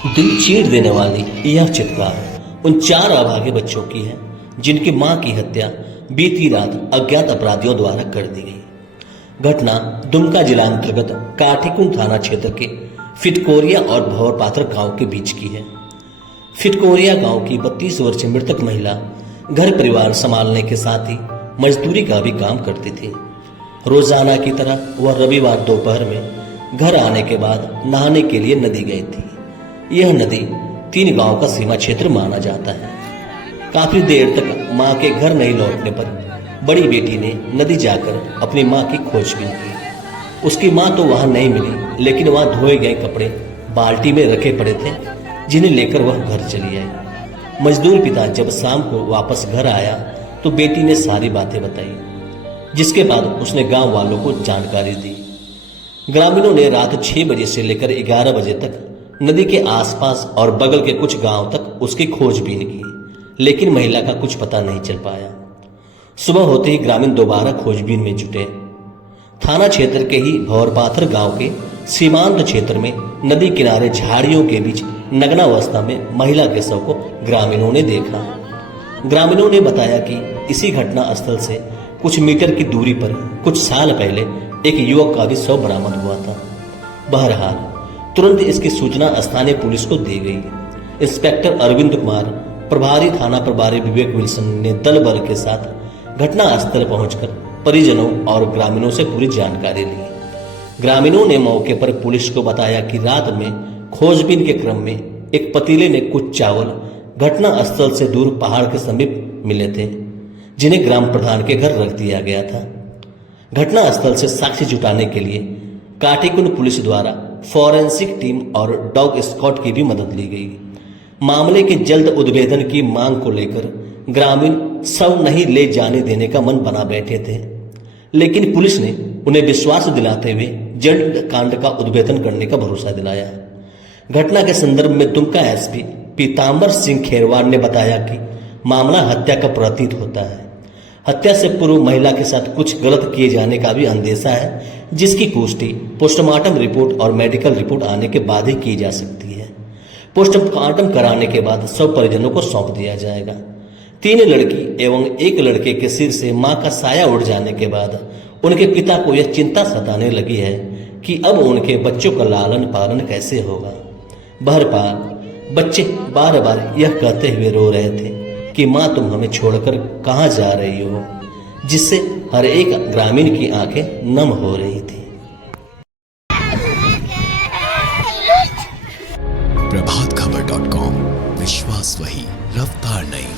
दिल चीर देने वाली यह चित्कार उन 4 अभागे बच्चों की है जिनकी मां की हत्या बीती रात अज्ञात अपराधियों द्वारा कर दी गई। घटना दुमका जिला अंतर्गत काठीकुंड थाना क्षेत्र के फिटकोरिया और भंवरपाथर गांव के बीच की है। फिटकोरिया गांव की 32 वर्षीय मृतक महिला घर परिवार संभालने के साथ ही मजदूरी का भी काम करती थी। रोजाना की तरह वह रविवार दोपहर में घर आने के बाद नहाने के लिए नदी गई थी। यह नदी 3 गांव का सीमा क्षेत्र माना जाता है। काफी देर तक मां के घर नहीं लौटने पर बड़ी बेटी ने नदी जाकर अपनी मां की खोजबीन की। उसकी मां तो वहां नहीं मिली, लेकिन वहां धोए गए कपड़े बाल्टी में रखे पड़े थे, जिन्हें लेकर वह घर चली आई। मजदूर पिता जब शाम को वापस घर आया तो बेटी ने सारी बातें बताई, जिसके बाद उसने गांव वालों को जानकारी दी। ग्रामीणों ने रात 6 बजे से लेकर 11 बजे तक नदी के आसपास और बगल के कुछ गांव तक उसकी खोजबीन की, लेकिन महिला का कुछ पता नहीं चल पाया। सुबह होते ही ग्रामीण दोबारा खोजबीन में जुटे। थाना क्षेत्र के ही भंवरपाथर गांव के सीमांत क्षेत्र में नदी किनारे झाड़ियों के बीच नग्नावस्था में महिला के शव को ग्रामीणों ने देखा। ग्रामीणों ने बताया कि इसी घटना स्थल से कुछ मीटर की दूरी पर कुछ साल पहले एक युवक का भी शव बरामद हुआ था। बहरहाल तुरंत इसकी सूचना स्थानीय पुलिस को दी गई। इंस्पेक्टर अरविंद कुमार, प्रभारी थाना प्रभारी विवेक विल्सन ने दल बल के साथ घटना स्थल पहुंचकर परिजनों और ग्रामीणों से पूरी जानकारी ली। ग्रामीणों ने मौके पर पुलिस को बताया कि रात में खोजबीन के क्रम में एक पतीले में कुछ चावल घटना स्थल से दूर पहाड़ के समीप मिले थे, जिन्हें ग्राम प्रधान के घर रख दिया गया था। घटना स्थल से साक्ष्य जुटाने के लिए काठीकुंड पुलिस द्वारा फॉरेंसिक टीम और डॉग स्क्वाड की भी मदद ली गई। मामले के जल्द उद्भेदन की मांग को लेकर ग्रामीण शव नहीं ले जाने देने का मन बना बैठे थे, लेकिन पुलिस ने उन्हें विश्वास दिलाते हुए जल्द कांड का उद्भेदन करने का भरोसा दिलाया। घटना के संदर्भ में दुमका एसपी पीतांबर सिंह खेरवार ने बताया कि मामला हत्या का प्रतीत होता है। हत्या से पूर्व महिला के साथ कुछ गलत किए जाने का भी अंदेशा है, जिसकी पुष्टि पोस्टमार्टम रिपोर्ट और मेडिकल रिपोर्ट आने के बाद ही की जा सकती है। पोस्टमार्टम कराने के बाद सब परिजनों को सौंप दिया जाएगा। 3 लड़की एवं 1 लड़के के सिर से मां का साया उड़ जाने के बाद उनके पिता को यह चिंता सताने लगी है कि अब उनके बच्चों का लालन पालन कैसे होगा। बहरहाल बच्चे बार बार यह कहते हुए रो रहे थे कि मां तुम हमें छोड़कर कहां जा रही हो, जिससे हर एक ग्रामीण की आंखें नम हो रही थी। प्रभातखबर.com, विश्वास वही, रफ्तार नहीं।